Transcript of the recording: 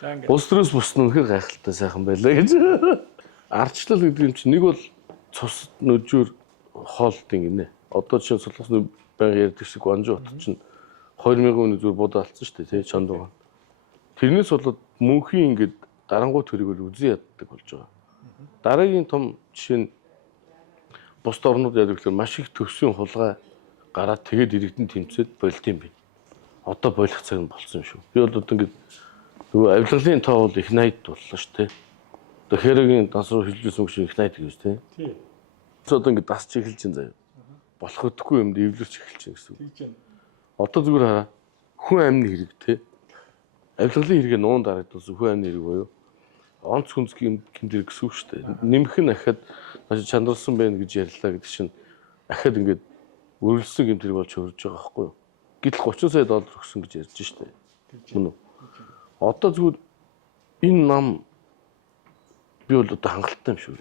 Бус төрөөс бус нь үнэхээр гайхалтай сайхан байлаа гэж. Ардчлал гэдэг юм чинь нэг бол цус нөжөөр хоолтын гинэ. Одоо жишээ Сулхасны байнга ярьдаг шиг Гуанжуу хот чинь 2000 оны зүгээр будаа алдсан шүү дээ, тий Чандууган. Тэрнээс болоод мөнхийн ингээд дарангуй төрийг бол үзэн яддаг болж байгаа. Дараагийн том жишээ нь бусд орнууд яадаг гэхээр маш их төгсгийн хулгай гараад тэгээд иргэдэн тэмцээд болд юм би. Одоо болох цаг нь болсон шүү. Би бол одоо ингээд нөгөө авилгалын тоо бол их 80 боллоо шүү, тий. Одоо хэрэгийн дас руу хилжсэн үг шиг их 80 гэж тий. Тий. Одоо ингээд дасч эхэлж чинь заяа. Болох өгөхгүй юмд эвлэрч эхэлж чинь гэсэн үг. Одоо зүгээр хараа. Хүн амны хэрэг тий. Авилгалын хэрэгээ нуун дарагдсан хүн амны хэрэг боيو. Онц хүнзгийн гэмдэр гэсэн үг шүү дээ. Нэмэх нь ахад маш чанарсан байна гэж ярьлаа гэдэг чинь ахад ингээд үргэлжлсэн гэмтэрэг болж хөрж байгаа байхгүй юу? Гэтэл 30 сая доллар өгсөн гэж ярьж шүү дээ. Мөн үү? Одоо зүгээр энэ нам би бол одоо хангалттай юм шүү.